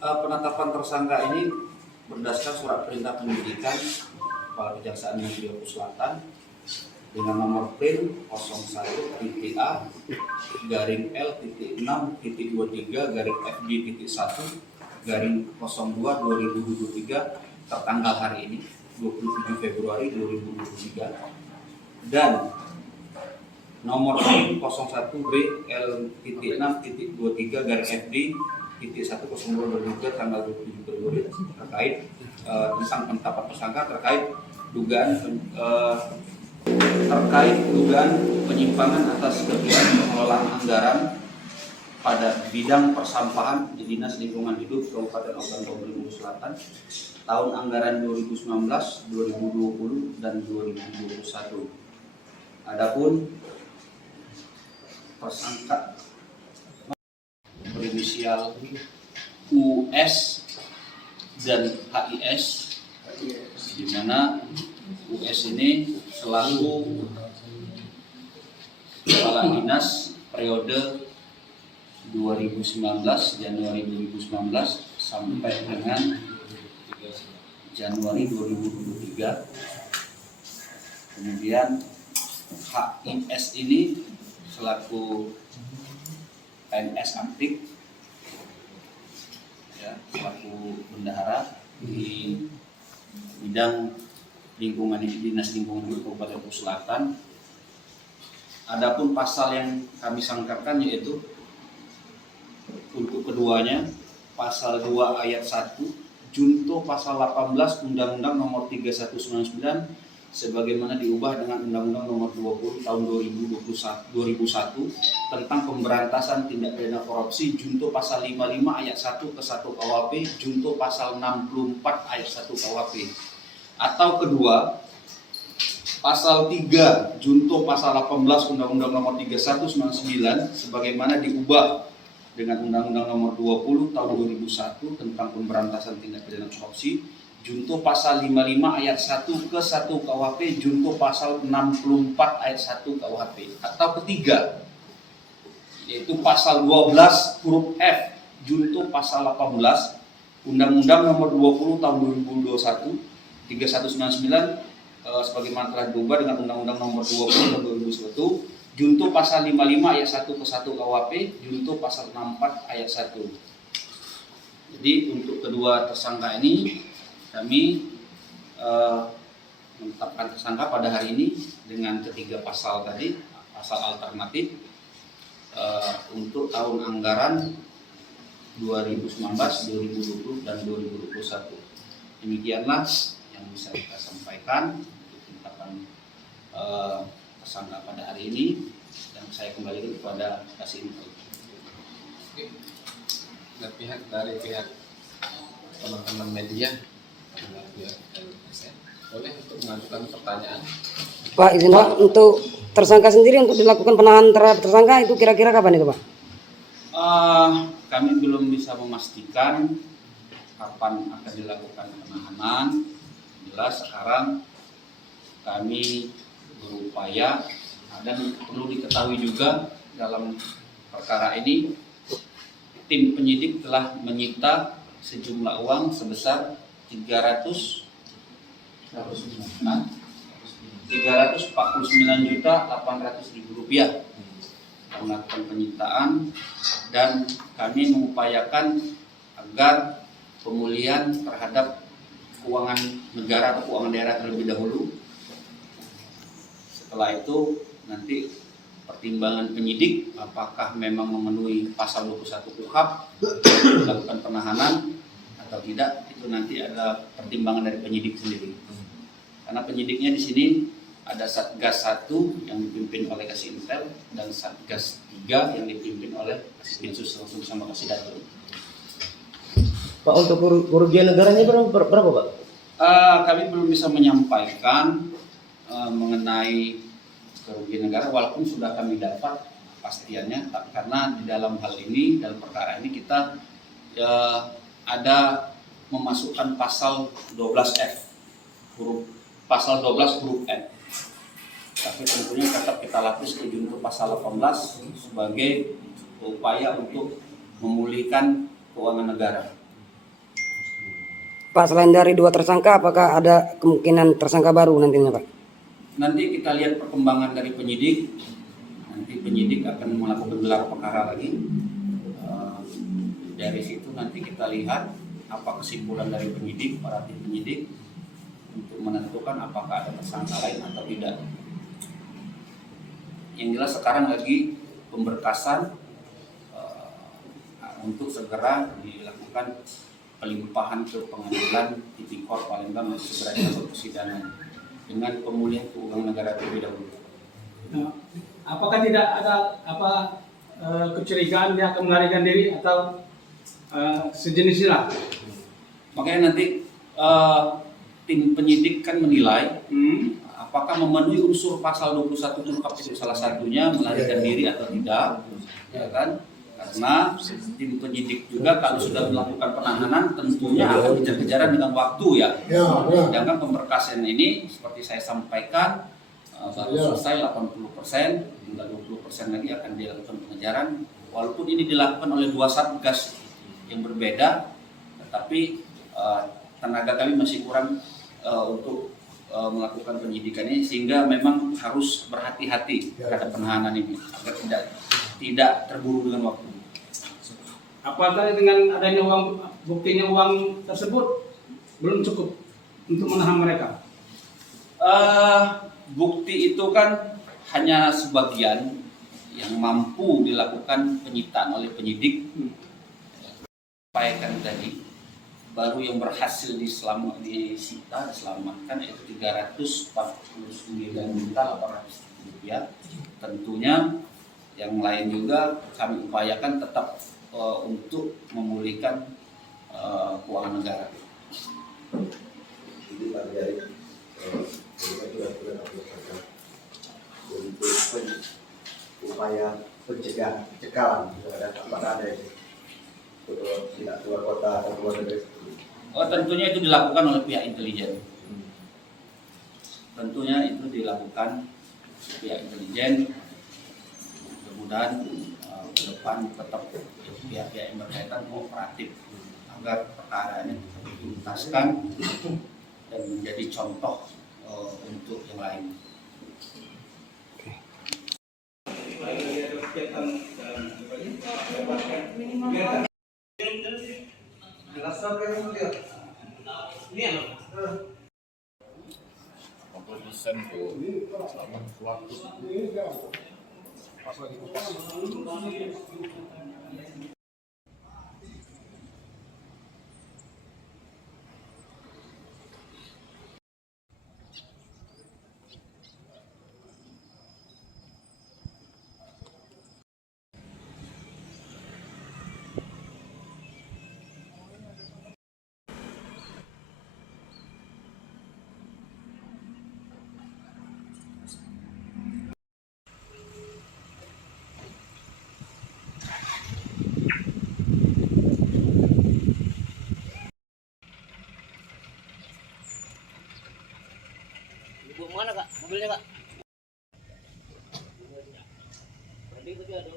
Penetapan tersangka ini berdasarkan surat perintah penyidikan Kepala Kejaksaan Negeri Lombok Selatan dengan nomor PRIN 01.A-23-FD.1-02-2023 tertanggal hari ini 27 Februari 2023 dan nomor PRIN 01-BL-6.23-FD.1-02-2023 tanggal 27 Februari terkait tentang penetapan tersangka terkait dugaan penyimpangan atas kegiatan pengelolaan anggaran pada bidang persampahan di Dinas Lingkungan Hidup Kabupaten Ogan Komering Ulu Selatan tahun anggaran 2019, 2020 dan 2021. Adapun tersangka berinisial US dan HIS, di mana US ini selaku kepala dinas periode 2019 Januari 2019 sampai dengan Januari 2023. Kemudian HIS ini selaku PNS aktif, ya, selaku bendahara di bidang lingkungan Dinas Lingkungan Hidup Kabupaten Lombok Selatan. Adapun pasal yang kami sangkakan yaitu untuk keduanya pasal 2 ayat 1 junto pasal 18 Undang-Undang Nomor 3199 sebagaimana diubah dengan Undang-Undang Nomor 20 Tahun 2001 tentang pemberantasan tindak pidana korupsi junto pasal 55 ayat 1 ke 1 KUHP junto pasal 64 ayat 1 KUHP. Atau kedua, pasal 3 junto pasal 18 Undang-Undang Nomor 3199 sebagaimana diubah dengan Undang-Undang Nomor 20 Tahun 2001 tentang pemberantasan tindak pidana korupsi junto pasal 55 ayat 1 ke 1 KUHP junto pasal 64 ayat 1 KUHP. Atau ketiga, yaitu pasal 12 huruf F junto pasal 18 Undang-Undang Nomor 20 Tahun 2021 3199 sebagaimana telah diubah dengan Undang-Undang Nomor 20 Tahun 2001 junto pasal 55 ayat 1 ke 1 KUHP junto pasal 64 ayat 1. Jadi untuk kedua tersangka ini kami menetapkan tersangka pada hari ini dengan ketiga pasal tadi, pasal alternatif untuk tahun anggaran 2019, 2020 dan 2021. Demikianlah yang bisa kita sampaikan untuk penetapan tersangka pada hari ini, dan saya kembalikan kepada Kasih Info. Dari pihak teman-teman media, pihak LSM, boleh untuk mengajukan pertanyaan. Pak, izin Pak, untuk tersangka sendiri untuk dilakukan penahanan terhadap tersangka itu kira-kira kapan itu Pak? Kami belum bisa memastikan kapan akan dilakukan penahanan. Jelas sekarang kami berupaya, dan perlu diketahui juga dalam perkara ini tim penyidik telah menyita sejumlah uang sebesar 349.800.000 rupiah melakukan penyitaan, dan kami mengupayakan agar pemulihan terhadap keuangan negara atau keuangan daerah terlebih dahulu. Setelah itu nanti pertimbangan penyidik apakah memang memenuhi pasal 21 KUHP melakukan penahanan atau tidak, itu nanti ada pertimbangan dari penyidik sendiri. Karena penyidiknya di sini ada Satgas 1 yang dipimpin oleh Kasih Intel dan Satgas 3 yang dipimpin oleh Kasubdinsus langsung sama Kasih Datul. Pak, untuk kerugian negaranya berapa Pak? Kami belum bisa menyampaikan mengenai kerugian negara, walaupun sudah kami dapat pastiannya, karena di dalam hal ini, dalam perkara ini kita ada memasukkan pasal 12 F, pasal 12 huruf F tapi tentunya tetap kita lapis ke junto pasal 18 sebagai upaya untuk memulihkan keuangan negara. Pak, selain dari 2 tersangka, apakah ada kemungkinan tersangka baru nantinya, Pak? Nanti kita lihat perkembangan dari penyidik. Nanti penyidik akan melakukan gelar perkara lagi. Dari situ nanti kita lihat apa kesimpulan dari penyidik, para tim penyidik untuk menentukan apakah ada tersangka lain atau tidak. Yang jelas sekarang lagi pemberkasan untuk segera dilakukan pelimpahan ke pengadilan tipikor Palembang untuk segera dilakukan persidangan dengan pemulihan keuangan negara terlebih dahulu. Nah, apakah tidak ada kecurigaan dia akan melarikan diri atau sejenis inilah? Makanya nanti tim penyidik kan menilai apakah memenuhi unsur pasal 21 UNHAP itu salah satunya melarikan diri atau tidak, ya kan? Karena tim penyidik juga kalau sudah melakukan penahanan tentunya akan kejar-kejaran dengan waktu ya. Sedangkan pemberkasan ini seperti saya sampaikan baru selesai 80%, hingga 20% lagi akan dilakukan pengejaran. Walaupun ini dilakukan oleh 2 satgas yang berbeda, tetapi tenaga kami masih kurang untuk melakukan penyidikan ini, sehingga memang harus berhati-hati terhadap penahanan ini agar tidak terburu dengan waktu. Apakah dengan adanya buktinya uang tersebut belum cukup untuk menahan mereka? Bukti itu kan hanya sebagian yang mampu dilakukan penyitaan oleh penyidik. Sampaikan tadi, baru yang berhasil diselamatkan yaitu 349.800 rupiah. Tentunya yang lain juga kami upayakan tetap untuk memulihkan keuangan negara. Jadi Pak Jari, untuk upaya pencegahan terhadap apakah ada ini tidak keluar kota atau keluar negeri? Tentunya itu dilakukan oleh pihak intelijen. Tentunya itu dilakukan pihak intelijen. Mudah-mudahan ke depan tetap pihak-pihak yang berkaitan kooperatif agar perkara ini dituntaskan dan menjadi contoh untuk yang lain. Keputusan tuh selamat waktu. Mana Kak? Mobilnya Kak? Tadi itu ada